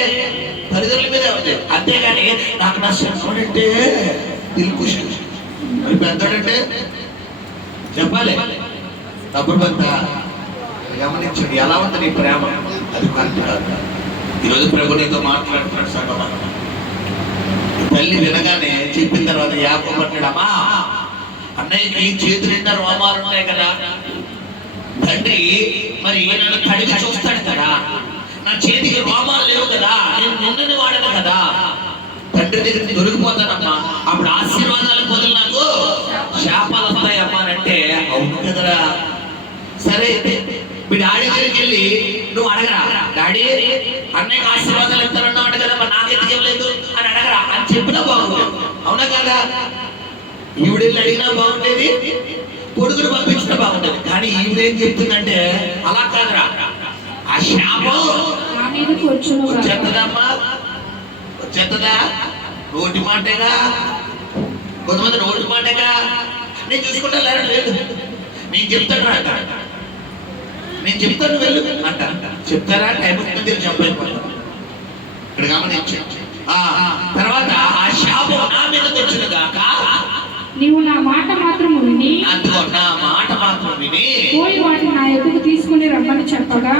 తల్లిదండ్రుల మీద ఉంది. అంతేగాని నాకు నా చిన్నోడంటే తెలుగు, మరి పెద్దోడంటే చెప్పాలి. తప్పుడు పెద్ద గమనించండి ఎలా ఉంది నీ ప్రేమ, అది కరెక్ట్ కాదు. ఈరోజు ప్రభు నీతో మాట్లాడుతున్నాడు సంగమా. తల్లి వినగానే చెప్పిన తర్వాత యాకోబు అంటాడు, అమ్మా అన్నయ్యకి చేతి నిండా రోమాలు ఉన్నాయి కదా, తండ్రి మరి నన్ను కడిగి చూస్తాడు కదా, నా చేతికి రోమాలు లేవు కదా, నేను నిన్నని వాడను కదా, తండ్రి దగ్గరికి దొరికిపోతానమ్మా, అప్పుడు ఆశీర్వాదాలు బదులు నాకు శాపాలు వస్తాయమ్మా అంటే, అవును కదరా, సరే మీ డాడీ దగ్గరికి వెళ్ళి నువ్వు అడగరా, డాడీ అన్నయ్యకి ఆశీర్వాదాలు ఇస్తారన్నావు కదా, మరి నాకెందుకు ఇవ్వలేదు అని అడగరా అని చెప్పినా బాగుంటుంది. అవునా కదా? ఈవిడెళ్ళి అడిగినా బాగుండేది, కొడుకుని పంపించినా బాగుండేది. కానీ ఈవిడేం చెప్తుందంటే అలా కాదురా, ఆ శాపం వచ్చేస్తుందమ్మా, వచ్చేస్తుందా? నోటి మాటేగా, కొంతమంది నోటి మాటేగా, నేను చూసుకుంటా లేదు, నేను చెప్తాను రా అంట, నేను చెప్తాను వెళ్ళు అంట. చెప్తారా? టైం వస్తుంది చెప్పలేకపోతాను. ఇక్కడ గమనించు. తర్వాత ఆ శాపం నా మీద వచ్చిన గాక, నీవు నా మాట మాత్రం విని, నా మాట మాత్రం విని పోయి వాటిని నా యొద్దకు తీసుకుని రమ్మని చెప్పగా,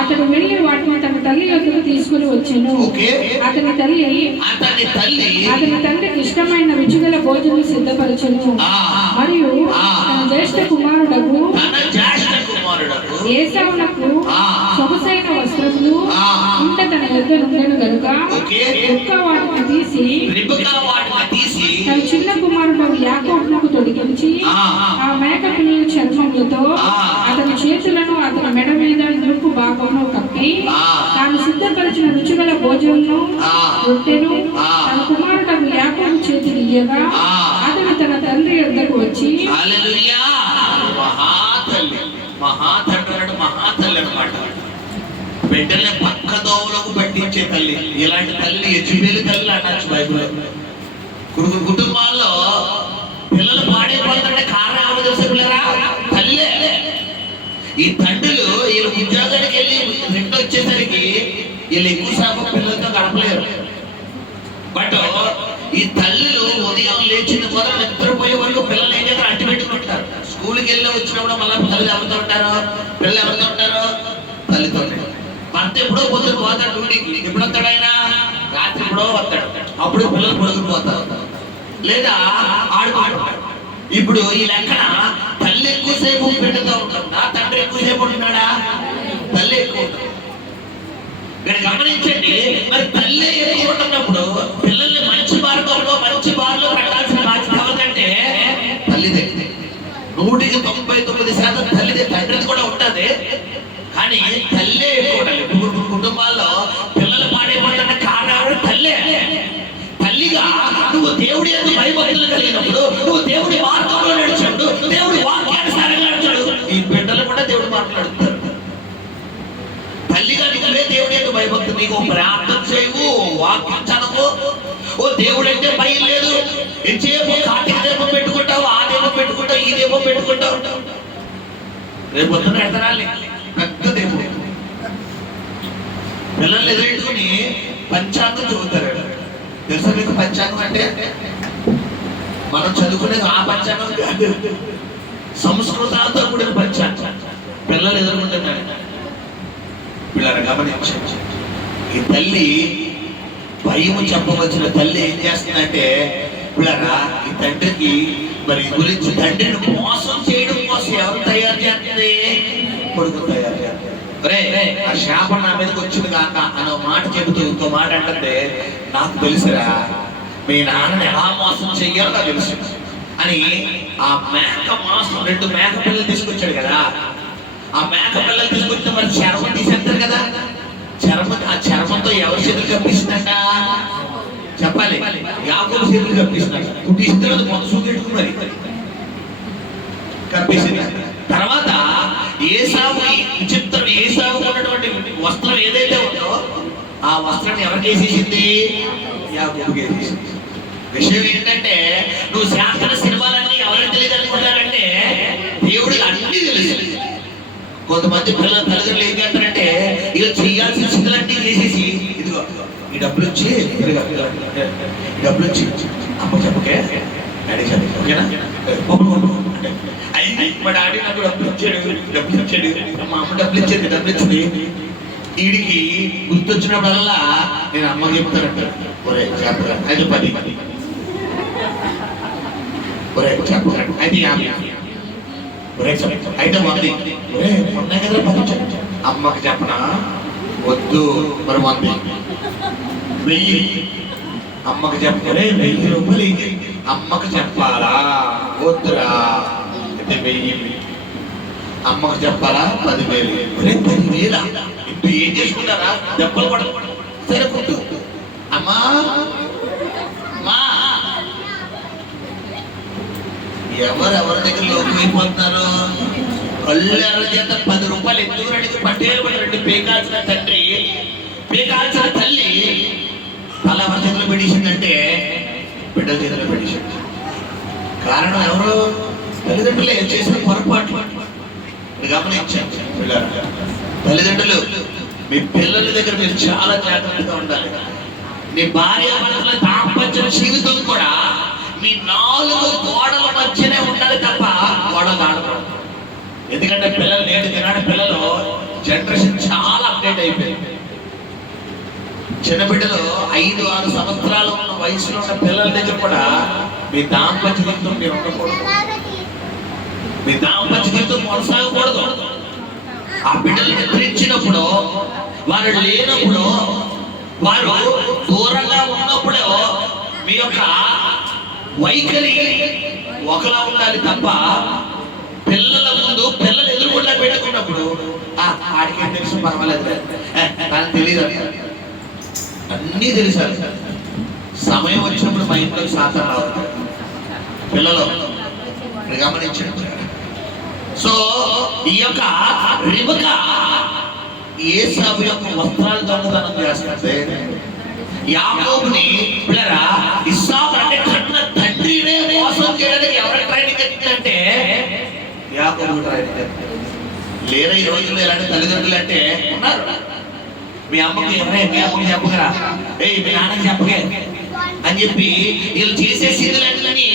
అతడు వెళ్ళి వాటిని తన తల్లి యొద్దకు తీసుకుని వచ్చాను. అతని తండ్రికి ఇష్టమైన రుచిగల భోజనం సిద్ధపరచను. మరియు తన జ్యేష్ఠ కుమారుడకు ఏశావునకు సొగసైన వస్త్రములు ఇంట తన యొద్ద నుండెను గనుక రిబ్కా వాటిని తీసి తన చిన్న కుమారుడు యాకోబునకు తొడిగించి ఆ మేక పిల్లల చర్మములతో అతని చేతులను అతని మెడ మీద నృప్పు భాగమును కప్పి తాను సిద్ధపరిచిన రుచిగల భోజనము రొట్టెను తన కుమారుడు యాకోబు చేతిని ఇయ్యగా, అతను తన తండ్రి యొద్దకు వచ్చి, మహాతండ్రి మహాతల్లి అన్నమాట, బిడ్డల్ని పక్క దోవలకు పట్టించే తల్లి. ఇలాంటి తల్లి యెజబెలు తల్లి అనొచ్చు బైబిల్లో. కుటుంబాల్లో పిల్లలు పాడైపోతుంటే కారణం ఎవరు తెలుసా పిల్లరా? తల్లే. ఈ తండ్రులు వీళ్ళు ఉద్యోగానికి వెళ్ళి రెండు వచ్చేసరికి వీళ్ళు ఎక్కువ శాతం పిల్లలతో గడపలేరు. బట్ ఈ తల్లులు ఉదయం లేచిన మొదలు నిద్రపోయే వరకు పిల్లలు ఏం చేస్తారు? అట్టి పెట్టుకుంటారు. స్కూల్కి వెళ్ళి వచ్చినప్పుడు మళ్ళీ తల్లి ఎవరితో ఉంటారు? పిల్లలు ఎవరితో ఉంటారు? తల్లితో. భర్త ఎప్పుడో పొద్దున పోతాడు డ్యూటీకి. ఎప్పుడు వస్తాడు ఆయన? రాత్రి ఎప్పుడో వస్తాడు. అప్పుడు పిల్లలు పడుకుపోతారు లేదా ఆడుకుంటారు. ఇప్పుడు ఈ లెక్కన తల్లి ఎక్కువసేపు బిడ్డతో ఉంటుందా, తండ్రి ఎక్కువసేపు ఉంటున్నాడా? తల్లి ఎక్కువ ఉంటుంది. మీరు గమనించండి, మరి తల్లి ఎక్కువ ఉంటున్నప్పుడు పిల్లల్ని మంచి మార్గంలో మంచి బారిలో పెట్టాల్సిన బాధ్యత ఎవరికంటే తల్లిదే. 199% తల్లిదే. తండ్రిది కూడా ఉంటుంది, కానీ తల్లే ఎక్కువ. కుటుంబాల్లో పిల్లలు పాడైపోతున్న కారణం తల్లే. తల్లిగా నువ్వు దేవుడి యొక్క భయభక్తులు కలిగినప్పుడు, నువ్వు దేవుడి మార్గంలో నడిచాడు, దేవుడి వాక్యానుసారంగా నడిచాడు, ఈ బిడ్డలు కూడా దేవుడు మాట్లాడుతారు. తల్లిగా నువ్వే దేవుడి యొక్క భయభక్తులు, నీకు ప్రార్థన చేయవు, వాక్యం చదవు. ఓ దేవుడు అంటే భయం లేదు. ఎంచేపు కార్తీక దీపం పెట్టుకుంటావు, ఆ దీపం పెట్టుకుంటావు, ఈ దీపం పెట్టుకుంటావు. రేపు పొద్దున ఎడతరాలి పెద్ద దేవుడు. పిల్లల్ని ఎదురెట్టుకుని పంచాంగం చదువుతారు. తెలుసా మీకు పంచాంగం అంటే? మనం చదువుకునేది ఆ పంచాంగం కాదు, సంస్కృతాలతో కూడిన పంచాంగం. పిల్లలు ఎదుర్కొంటున్నారు. పిల్లలు గమనించండి, ఈ తల్లి భయము చెప్పవలసిన తల్లి ఏం చేస్తుందంటే, పిల్లరా ఈ తండ్రికి మరి గురించి తండ్రిని మోసం చేయడం కోసం ఎవరు తయారు చేస్తుంది? కొడుకు తయారు చేస్తుంది. ఆ శాపం నా మీదకి వచ్చింది కాక అని మాట చెబుతూ ఇంకో మాట అంటే, నాకు తెలుసురా మీ నాన్నని ఎలా మోసం చెయ్యాలో నాకు తెలుసు అని ఆ మేక మాసం 2 మేక పిల్లలు తీసుకొచ్చాడు కదా. ఆ మేక పిల్లలు తీసుకొచ్చిన మరి చర్మం తీసేస్తారు కదా. ఆ చర్మంతో ఎవరి చేతులు కప్పిస్తుందంట చెప్పాలి? యాకోబు చేతులు కప్పిస్తున్నాడు. కుట్టిస్తున్నాడు, కొంత సూకెట్టుకు మరి కప్పేసింది. తర్వాత ఏసావు విచిత్రం, ఏసావు ఉన్నటువంటి వస్త్రం ఏదైతే ఉందో ఆ వస్త్రాన్ని ఎవరికి వేసేసింది? యాకోబుకి వేసేసింది. విషయం ఏంటంటే, నువ్వు శాస్త్ర సినిమాలన్నీ ఎవరికి తెలియదు అనుకుంటారంటే దేవుడికి అన్నీ తెలుసు. కొంతమంది పిల్లల తల్లిదండ్రులు ఏం చేస్తారంటే, ఇక చేయాల్సిన స్థితులన్నీ చేసేసి, ఇదిగో ఈ డబ్బులు వచ్చి ఈ డబ్బులు వచ్చి అమ్మ చెప్పకే, డాడీ చెప్పే, ఓకేనా? అంటే మా డాడీ నాకు డబ్బులు ఇచ్చాడు, మా అమ్మ డబ్బులు ఇచ్చింది. వీడికి గుర్తొచ్చినప్పుడల్లా నేను అమ్మకి చెప్తానంటాడు, ఒరే చెప్పరా అయితే 10, ఒరే చెప్పరా అయితే 50, ఒరే చెప్ప అయితే 100, ఒరే ఉన్నాయి కదా 10. అమ్మకి చెప్పనా? వద్దు. మరి 100, 1000 అమ్మకి చెప్పరే 1000 రూపాయలు అమ్మకి చెప్పాలా? వద్దురా. అయితే 1000 అమ్మకి చెప్పాలా? 10,000. 10,000 ఇప్పుడు ఏం చేసుకుంటారా? దెబ్బలు పడదు. సరే కొట్టు అమ్మా. ఎవరెవరి దగ్గర లోకమైపోతున్నారు? కళ్ళు ఎవరి చేత 10 రూపాయలు ఎందుకు అడిగి పట్టేయబడి పేకాల్సిన తండ్రి, పేకాల్సిన తల్లి తల ఎవరి చేతిలో పెట్టేసిందంటే బిడ్డల చేతిలో పెట్టేసింది. కారణం ఎవరు? తల్లిదండ్రులు ఏం చేసిన పొరపాటు గమనించండి. తల్లిదండ్రులు మీ పిల్లల దగ్గర మీరు చాలా జాగ్రత్తగా ఉండాలి. మీ భార్య భర్తల దాంపత్య జీవితం కూడా మీ 4 గోడల మధ్యనే ఉండాలి తప్ప గోడలు దాడకూడదు. ఎందుకంటే పిల్లలు నేటి దినాడు పిల్లలు జనరేషన్ చాలా అప్డేట్ అయిపోయింది. చిన్న బిడ్డలు 5-6 సంవత్సరాలు ఉన్న వయసులో ఉన్న పిల్లల దగ్గర కూడా మీ దాంపత్య జీవితం మీరు ఉండకూడదు. మీ దాంపత్య జీవితం కొనసాగకూడదు. ఆ బిడ్డలు నిద్రించినప్పుడు, వారు లేనప్పుడు, వారు దూరంగా ఉన్నప్పుడు మీ యొక్క వైఖరి ఒకలా ఉండాలి తప్ప పిల్లల ముందు పిల్లలు ఎదురుకుండా పెట్టుకున్నప్పుడు ఆడికి తెలుసు పర్వాలేదు, నాకు తెలియదు, అన్నీ తెలుసాలి. సమయం వచ్చినప్పుడు మా ఇంట్లోకి సాధన రావాలి. పిల్లలు గమనించండి. సో ఈ యొక్క రిబకా ఏసావు యొక్క వస్త్రాలు దొంగతనం చేస్తే యాకోబుని పిల్లరా ఇస్సాకు అంటే యాకోబు రాయబడ్డారు. లేదా ఈ రోజుల్లో ఎలాంటి తల్లిదండ్రులు అంటే ఉన్నారు. మీ అమ్మకి చెప్పగరా, మీ నాన్నకి చెప్పగే అని చెప్పి వీళ్ళు చేసే సీదులన్నీ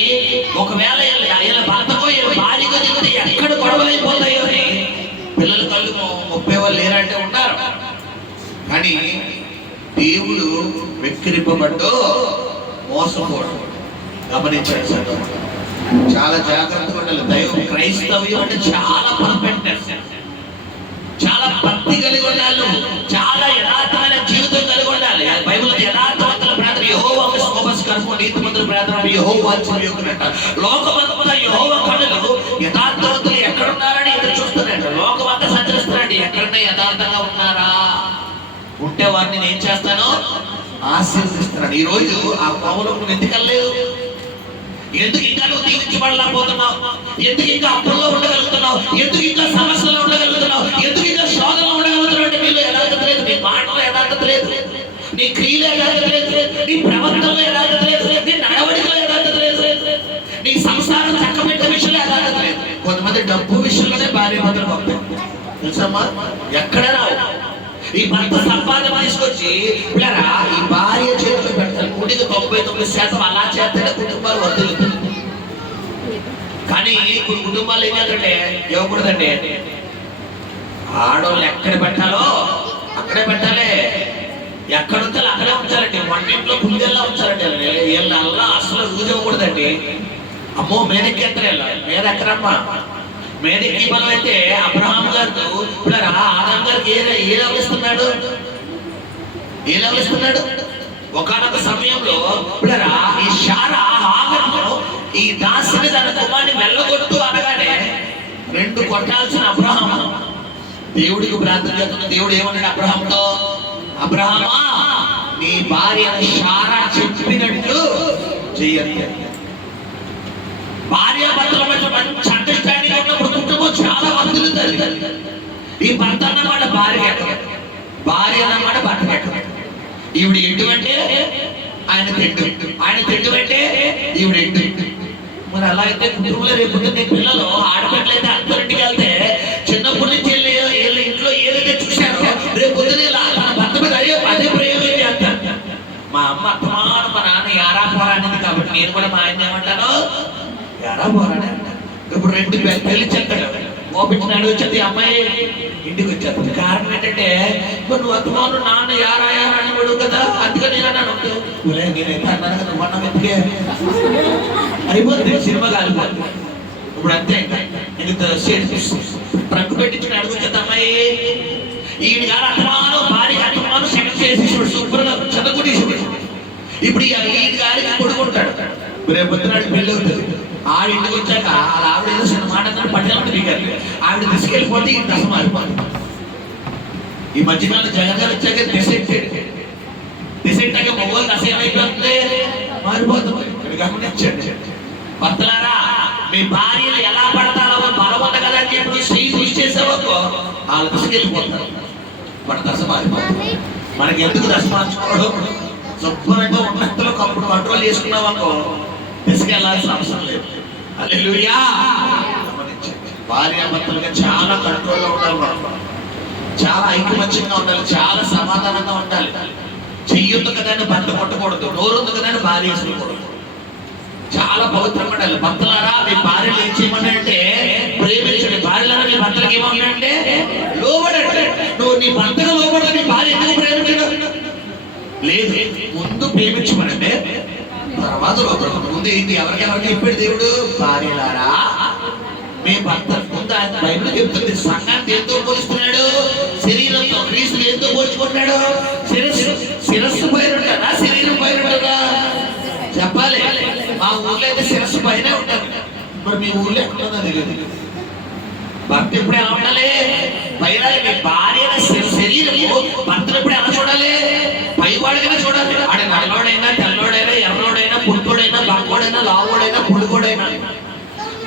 ఒకవేళ వీళ్ళ భర్తకో వీళ్ళ భార్యకో తెలిస్తే ఎక్కడ గొడవలైపోతాయో అని పిల్లలు కళ్ళు మొప్పేవాళ్ళు లేరంటే ఉన్నారు. కానీ దేవుడు వెక్కిరింపబడ్డో మోసపోవడం గమనించాడు సార్. చాలా జాగ్రత్తగా ఉండాలి. దైవం క్రైస్తవ్యం అంటే చాలా పర్ఫెక్ట్నెస్, చాలా భక్తి కలిగి ఉండాలి, చాలా యథార్థమైన జీవితం కలిగి ఉండాలి. బైబిల్ యథార్థవంతుల ప్రార్థన యెహోవా శోభస్కరము, నీతిమంతుల ప్రార్థన యెహోవా చెవియొగ్గునంట. లోకమంతా యెహోవా కన్నులు యథార్థవంతులు ఎక్కడున్నారని ఎదురు చూస్తున్నారంట. లోకమంతా సంచరిస్తున్నారండి, ఎక్కడన్నా యథార్థంగా ఉన్నారా? ఉంటే వారిని నేను చేస్తాను, ఆశీర్వదిస్తున్నాను. ఈ రోజు ఆ కోవలోకి ఎందుకలేదు? ఎందుకు ఇంకా నువ్వు దీవించబడలేకపోతున్నావు? ఎందుకు ఇంకా అప్పుల్లో ఉండగలుగుతున్నావు? ఎందుకు ఇంకా సమస్యలో ఉండగలుగుతున్నావు? ఎందుకు ఇంకా శోధనలో ఉండగలుగుతున్నావు? అంటే నీలో యథార్థత లేదు, నీ మాటలో యథార్థత లేదు, నీ క్రియలో యథార్థత లేదు, నీ ప్రవర్తనలో యథార్థత లేదు, నీ నడవడికలో యథార్థత లేదు, నీ సంసారం చక్కబెట్టే విషయంలో యథార్థత లేదు. కొంతమంది డబ్బు విషయంలోనే భార్య భర్తలు పంపారు తెలుసమ్మా. ఎక్కడ రావు ఈ భర్త సంపాదన తీసుకొచ్చి పిల్లరా ఈ భార్య చేతులు పెడతారు. 99% అలా చేస్తేనే కుటుంబాలు వర్తిల్లుతాయి. కానీ కొన్ని కుటుంబాలు ఏం చేద్దంటే ఇవ్వకూడదండి, ఆడవాళ్ళు ఎక్కడ పెట్టాలో అక్కడే పెట్టాలి, ఎక్కడ ఉంచాలి అక్కడే ఉంచాలండి. వంటింట్లో కుందేలా ఉంచాలండి. వీళ్ళల్లా అసలు రోజు ఇవ్వకూడదండి. అమ్మో మేనెక్కేస్తారు, మీద ఎక్కడమ్మా మేనెక్కి బలం అయితే అబ్రహాం గారు పిల్లరా ఆదాం గారికి ఏ లభిస్తున్నాడు? ఒకనొక సమయంలో పిల్లరా ఈ శారా ఆగంలో ఈ దాసిని తన కుమార్ని వెళ్ళగొట్టు అనగానే 2 కొట్టాల్సిన అబ్రహాం దేవుడికి ప్రార్థన చేస్తున్న దేవుడు ఏమన్నాడు అబ్రహాంతో? అబ్రహామా నీ భార్య శారా చెప్పినట్లు చెయ్యాలి. భార్య భర్తల మధ్య మంచి అండర్స్టాండింగ్ ఉన్నప్పుడు కుటుంబం చాలా వర్తిల్లుతుంది. ఈ భర్త అన్నమాట భార్య ఎక్కదు, భార్య అన్నమాట భర్త ఎక్కదు. ఈవిడ ఎడ్డు అంటే ఆయన తెడ్డు, ఆయన తెడ్డు అంటే ఈవిడ ఎడ్డు. మరి అలా అయితే కుటుంబంలో రేపు పిల్లలు ఆడపిల్లలైతే అత్తరింటికి వెళ్తే చిన్నప్పటి నుంచి వీళ్ళ ఇంట్లో ఏదైతే చూశారో రేపు భర్త మీద అదే ప్రయోగం చేస్తారు. మా అమ్మ అత్తమాను మా నాన్న యారా పోరాడింది కాబట్టి నేను కూడా మా ఆయన ఏమంటాను యారా పోరాడే. ఇప్పుడు 2 పెళ్లి చెప్తాడు ఓపించినాడు వచ్చేది అమ్మాయి ఇంటికి వచ్చేస్తుంది. కారణం ఏంటంటే నువ్వు అత్తమాను నాన్న యారా యారా అని పడు కదా, అందుకని నేను అన్నాను నేనైతే అన్నాను కదా మొన్న ఎందుకే అయిపోతుంది సినిమా కాలిపోతుంది. ఇప్పుడు అంతే ట్రక్ పెట్టించిన అడుగుతుంది అమ్మాయి ఈయన గారు అత్తమాను భార్య అత్తమాను సెకండ్ చేసి శుభ్రంగా చదువుకుని ఇప్పుడు ఈయన గారికి కొడుకుంటాడు. రేపు పొద్దునాడు పెళ్ళి అవుతుంది. ఆవిడ ఇంటికి వచ్చాక ఆవిడ ఏదో చిన్న మాట పట్టణం దిగారు. ఆవిడ తీసుకెళ్ళిపోతే ఈ దశ మారిపోతుంది. ఈ మధ్యకాలం జగన్ గారు వచ్చాక డిసైడ్ అయ్యాక మొగోలు దశ ఏమైపోతుంది మారిపోతుంది. గమనించండి భర్తలారా, మీ భార్యలు ఎలా పడతారో బలం ఉంది కదా అని చెప్పి స్త్రీ కృషి చేసేవాళ్ళు వాళ్ళు తీసుకెళ్ళిపోతారు. మన దశ మారిపోతుంది. మనకి ఎందుకు దశ మార్చుకోవడం? శుభ్రంగా ఉన్నంతలో అప్పుడు కంట్రోల్ చేసుకున్నాం అనుకో తీసుకెళ్లాల్సిన అవసరం లేదు. హల్లెలూయా. భార్యాభర్తలుగా చాలా కంట్రోల్లో ఉండాలి, మనం చాలా ఐకమత్యంగా ఉండాలి, చాలా సమాధానంగా ఉండాలి. చెయ్యొద్దు కదా అని భర్త కొట్టకూడదు, నోరుంది కదా అని భార్య వేసుకోకూడదు. చాలా పవిత్రంగా ఉండాలి. భర్తలారా మీ భార్యలు ఏం చేయమన్నాయంటే ప్రేమించండి. భార్యలారా మీ భర్తలకు ఏమన్నాయంటే లోబడండి. నువ్వు నీ భర్తగా లోబడదు, నీ భార్య ఎందుకు ప్రేమించడం లేదు. ముందు ప్రేమించమనంటే తర్వాత ముందు ఏంటి ఎవరికెవరికి చెప్పాడు దేవుడు? భార్యలారా మీ భర్త ముందు ఆయన బైబిల్ చెప్తుంది. సంఘాన్ని దేంతో పోలుస్తున్నాడు? శరీరంతో. క్రీస్తు దేంతో పోల్చుకుంటున్నాడు? శిరస్సు పైన ఉంటారా శరీరం పైన ఉంటారా చెప్పాలి. మా ఊర్లో అయితే శిరస్సు పైన ఉంటారు. మరి మీ ఊర్లో ఎక్కడున్నా తెలియదు. భర్త ఎప్పుడు ఎలా ఉండాలి? పైన. మీ భార్య శరీరము భర్తను ఎప్పుడు ఎలా చూడాలి? పైవాడికైనా చూడాలి. ఆడ నల్లోడైనా తెల్లోడైనా ఎర్రోడైనా పుట్టోడైనా బక్కోడైనా లావోడైనా పుడుకోడైనా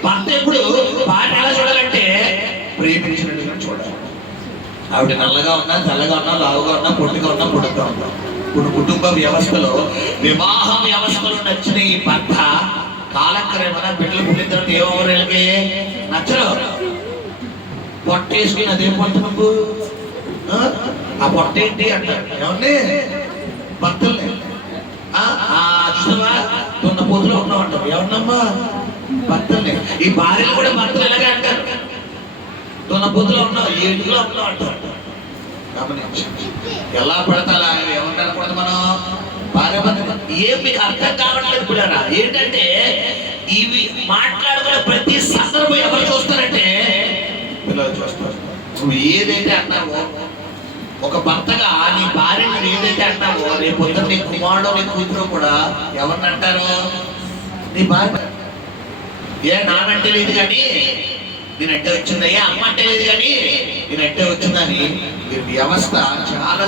భర్త ఎప్పుడు భార్య ఎలా చూడాలంటే ప్రేమించినట్టుగా చూడాలి. ఆవిడ నల్లగా ఉన్నా తెల్లగా ఉన్నా లావుగా ఉన్నా పొట్టుగా ఉన్నా పొడుగ్గా ఉన్నా. ఇప్పుడు కుటుంబ వ్యవస్థలో వివాహ వ్యవస్థలో నచ్చిన ఈ భర్త కాలక్రమేణా బిడ్డలు పుట్టిన తర్వాత ఏమవరికి నచ్చరు. పొట్ట వేసుకుని అదేం పొట్ట నువ్వు ఆ పొట్ట ఏంటి అంటారు ఏమన్నా భర్తల్ని చూసావా తొన్న పొద్దులో ఉన్నావు అంటారు ఎవరినమ్మా భర్తల్ని ఈ భార్యలు కూడా భర్తలు ఎలాగే అంటారు తొన్న పొద్దులో ఉన్నావు ఏడుగులో ఉన్నావు అంటారు గమనించి ఎలా పడతారా ఎవరిని అనకూడదు మనం భార్య భర్త ఏం మీకు అర్థం కావట్లేదు కూడా ఏంటంటే ఇవి మాట్లాడుకునే ప్రతి సందర్భం ఎవరు చూస్తారంటే పిల్లలు చూస్తారు నువ్వు ఏదైతే అన్నావో ఒక భర్తగా నీ భార్యను నువ్వు ఏదైతే అన్నావో రేపు పొద్దున నీ కుమారుడు నీ కూతురు కూడా ఎవరిని అంటారు నీ భార్య ఏ నానంటే లేదు కానీ నేనంటే వచ్చిందయ్యా అమ్మ అంటే లేదు కానీ నేనంటే వచ్చిందని వ్యవస్థ చాలా